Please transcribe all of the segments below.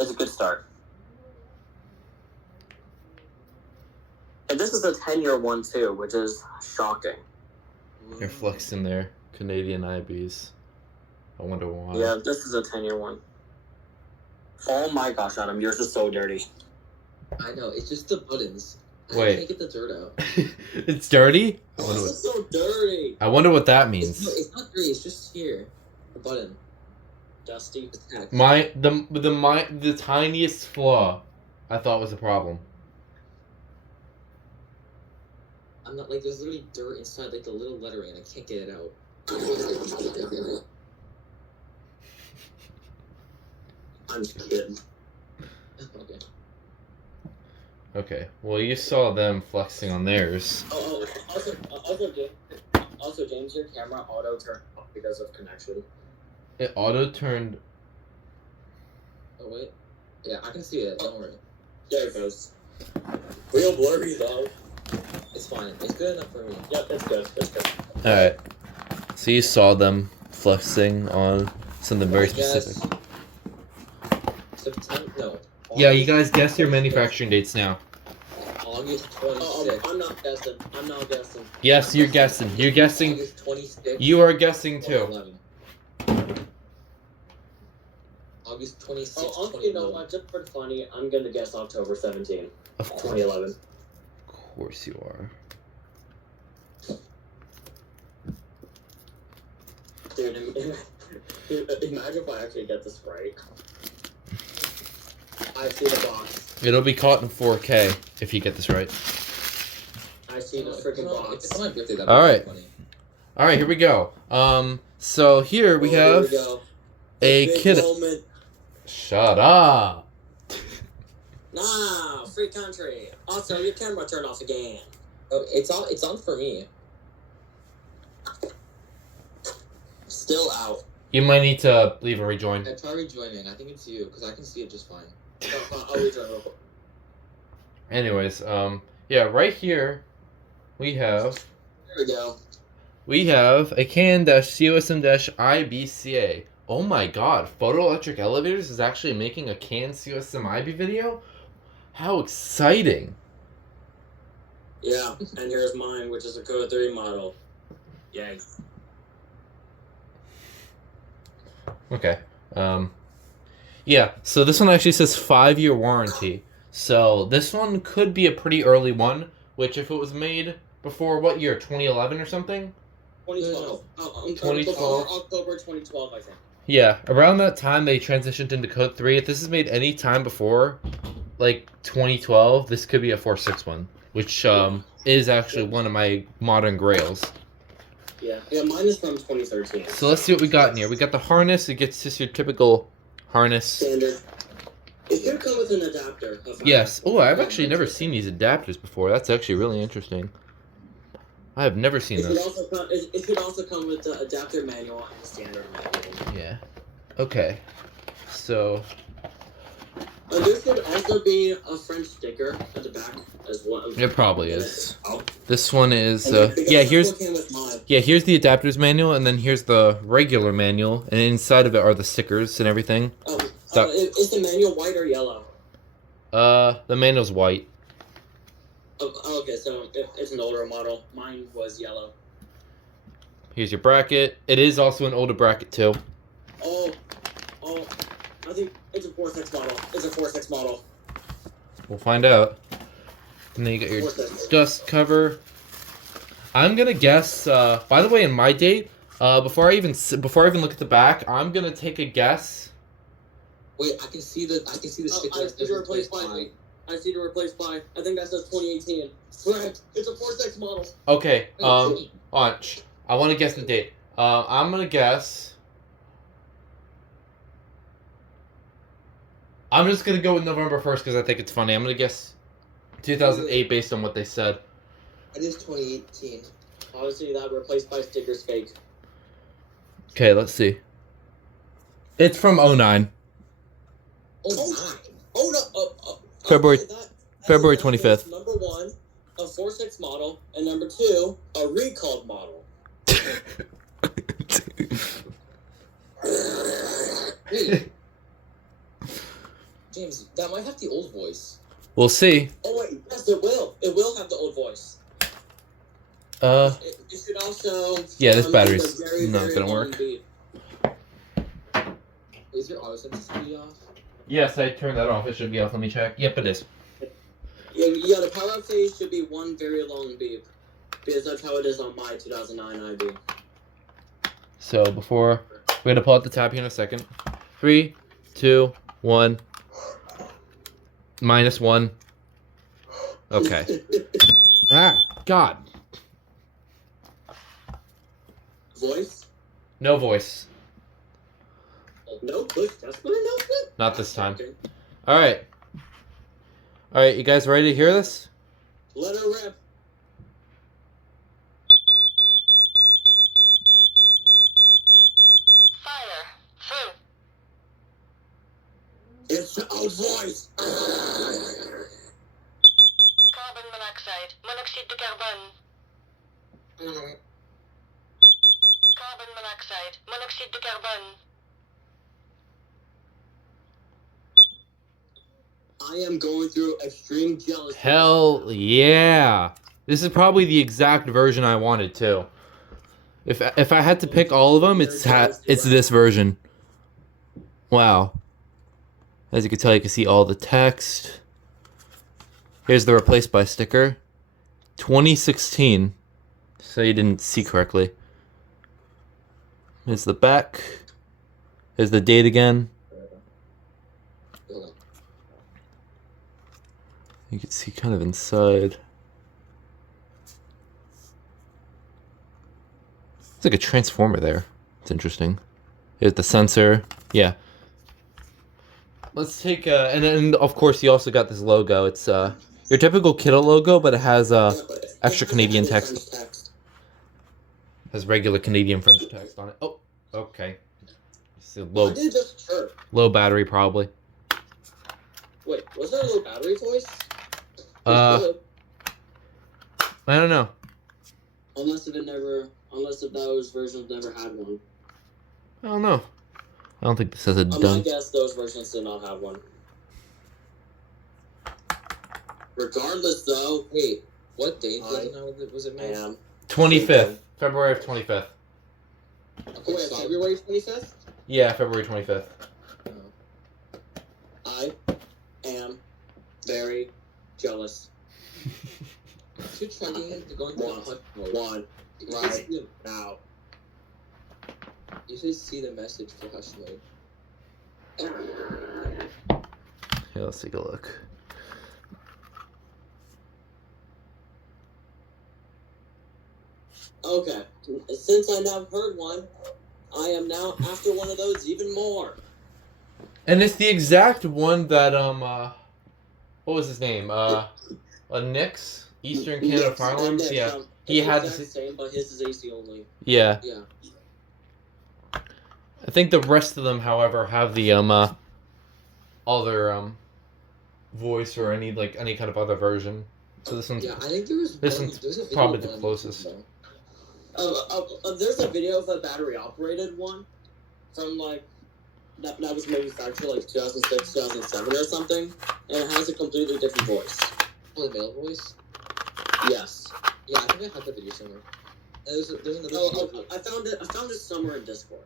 It's a good start. And this is a 10-year one, too, which is shocking. They're flexing their Canadian IBs. I wonder why. Yeah, this is a 10-year one. Oh my gosh, Adam, yours is so dirty. I know, it's just the buttons. Wait. I can't get the dirt out. It's dirty? This is so dirty. I wonder what that means. It's not dirty, it's just here. The button. Dusty. Attack. The tiniest flaw I thought was a problem. I'm not, like, there's literally dirt inside, like, the little lettering, and I can't get it out. I'm just kidding. Okay. Okay, well, you saw them flexing on theirs. Also, James, your camera auto turned off because of connection. It auto-turned... Oh, wait. Yeah, I can see it, don't worry. There it goes. Real blurry, though. It's fine. It's good enough for me. Yep, it's good. It's good. Alright. So you saw them flexing on something very specific. September, no. Yeah, you guys guess your manufacturing dates now. August 26th. I'm not guessing. I'm not guessing. Yes, you're guessing. You're guessing. August 26th. You are guessing too. 11. August 26th. Oh, you know what? Just for funny, I'm gonna guess October 17th, Of course. 2011. Of course you are. Dude, imagine if I actually get this right. I see the box. It'll be caught in 4K if you get this right. I see the freaking box. It's my birthday. That'd All be right. funny. All right, here we go. So here we have Here we go. a Big kid. moment. Shut up. Nah, free country. Also, your camera turned off again. Oh, it's on for me. Still out. You might need to leave and rejoin. I try rejoining. I think it's you because I can see it just fine. I'll rejoin real quick. Anyways, yeah, right here we have There we go. a KN-COSM-IBCA. Oh my god, Photoelectric Elevators is actually making a KN-COSM-IB video? How exciting! Yeah, and here's mine, which is a Code 3 model. Yay. Okay. Yeah, so this one actually says 5-year warranty. So this one could be a pretty early one, which if it was made before what year, 2011 or something? 2012. 2012. October 2012, I think. Yeah, around that time they transitioned into Code 3. If this is made any time before, like 2012, this could be a 4.6 one, which is actually one of my modern grails. Yeah, mine is from 2013. So let's see what we got in here. We got the harness. It gets just your typical harness. Standard. It should come with an adapter. Yes. Oh, I've actually never seen these adapters before. That's actually really interesting. I have never seen those. It should also come with the adapter manual and the standard manual. Yeah. Okay. So. There should also be a French sticker at the back as well. It probably is. Oh. This one is. Because Yeah. that's what came with mine. Yeah. Here's the adapters manual, and then here's the regular manual, and inside of it are the stickers and everything. Is the manual white or yellow? The manual's white. Oh, okay, so it's an older model. Mine was yellow. Here's your bracket. It is also an older bracket too. Oh, I think it's a 4.6 model. It's a 4.6 model. We'll find out. And then you got your 4.6. dust cover. I'm gonna guess. By the way, in my date, before I even look at the back, I'm gonna take a guess. Wait, I can see the sticker. I see the replace by. I see the replace by. I think that says 2018. Correct. It's a 4.6 model. Okay. I want to guess the date. I'm gonna guess. I'm just gonna go with November 1st because I think it's funny. I'm gonna guess 2008 based on what they said. It is 2018. Obviously, that replaced by sticker's fake. Okay, let's see. It's from 09. Oh no! February okay, February that 25th. is number 1, a 4.6 model, and number 2, a recalled model. Wait. James, that might have the old voice. We'll see. Oh wait, yes, it will. It will have the old voice. It should also. Yeah, this battery's use a very, not very gonna long work. beep. Is your auto sensitivity off? Yes, I turned that off. It should be off. Let me check. Yep, it is. Yeah, the power up phase should be one very long beep. Because that's how it is on my 2009 IB. So before we're gonna pull out the tab here in a second. 3, 2, 1. -1. Okay. Ah, God. Voice? No voice. No push test button output? Not this time. Okay. All right. All right, you guys ready to hear this? Let her rip. Fire. Through. It's the old voice. Carbon monoxide. Monoxide de carbone. Carbon monoxide. Monoxide de carbone. I am going through extreme jealousy. Hell yeah. This is probably the exact version I wanted too. If I had to pick all of them, it's this version. Wow. As you can tell, you can see all the text. Here's the replaced by sticker. 2016. So you didn't see correctly. Here's the back. Here's the date again. You can see kind of inside. It's like a transformer there. It's interesting. Here's the sensor. Yeah. Let's take and then of course you also got this logo. It's your typical Kidde logo, but it has extra Canadian text. Has regular Canadian French text on it. Oh, okay. It's a I did just chirp. low battery probably. Wait, was that a low battery voice? I don't know. Unless if those versions never had one. I don't know. I don't think this has a I done. guess those versions did not have one. Regardless, though, Wait, what date was it made? man. 25th, February of 25th. Okay, Wait, so February 25th? Yeah, February 25th. I am very jealous. You're trying to go into One. hunt mode. One. Right now. You should see the message for hush mode. Yeah, let's take a look. Okay, since I now heard one, I am now after one of those even more. And it's the exact one that what was his name? Nix, Eastern Canada Yes, Firearms. and Yeah, it's he had the exact this. same, but his is AC only. Yeah, Yeah. I think the rest of them, however, have the other voice or any kind of other version. So this one's Yeah, I think there was This one, one's there's a video probably of the one on closest. YouTube, There's a video of a battery operated one from that was manufactured 2006, 2007 or something, and it has a completely different voice. though. Oh, the male voice? Yes. Yeah, I think I have the video somewhere. There's another Oh, video. I found it somewhere in Discord.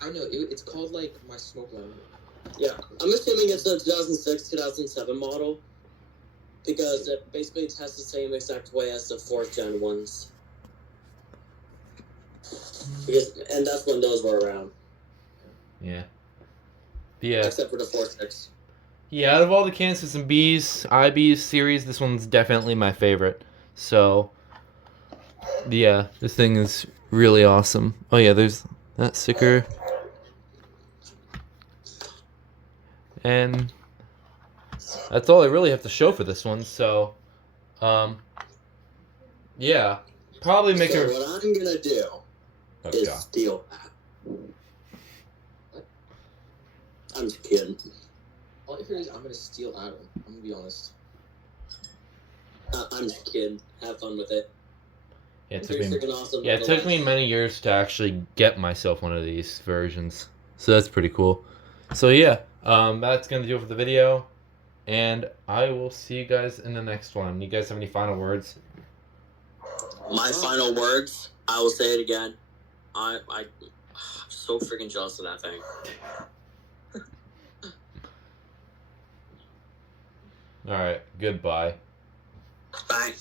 I know, it's called My Smoke Line. Yeah, I'm assuming it's a 2006, 2007 model because it basically tests the same exact way as the 4th gen ones. And that's when those were around, yeah. Yeah. except for the 4.6. Yeah, out of all the KN-COSM IBs series, this one's definitely my favorite. So, yeah, this thing is really awesome. Oh yeah, there's that sticker. And that's all I really have to show for this one. So, yeah, probably make So her. what I'm gonna do is Okay. steal that. I'm just kidding. All I hear is I'm gonna steal Adam. I'm gonna be honest. I'm just kidding. Have fun with it. Yeah, it It's took pretty me. freaking awesome. Yeah, it took me many years to actually get myself one of these versions. So that's pretty cool. So yeah, That's gonna do it for the video, and I will see you guys in the next one. You guys have any final words? My final words, I will say it again. I'm so freaking jealous of that thing. All right, goodbye. Bye.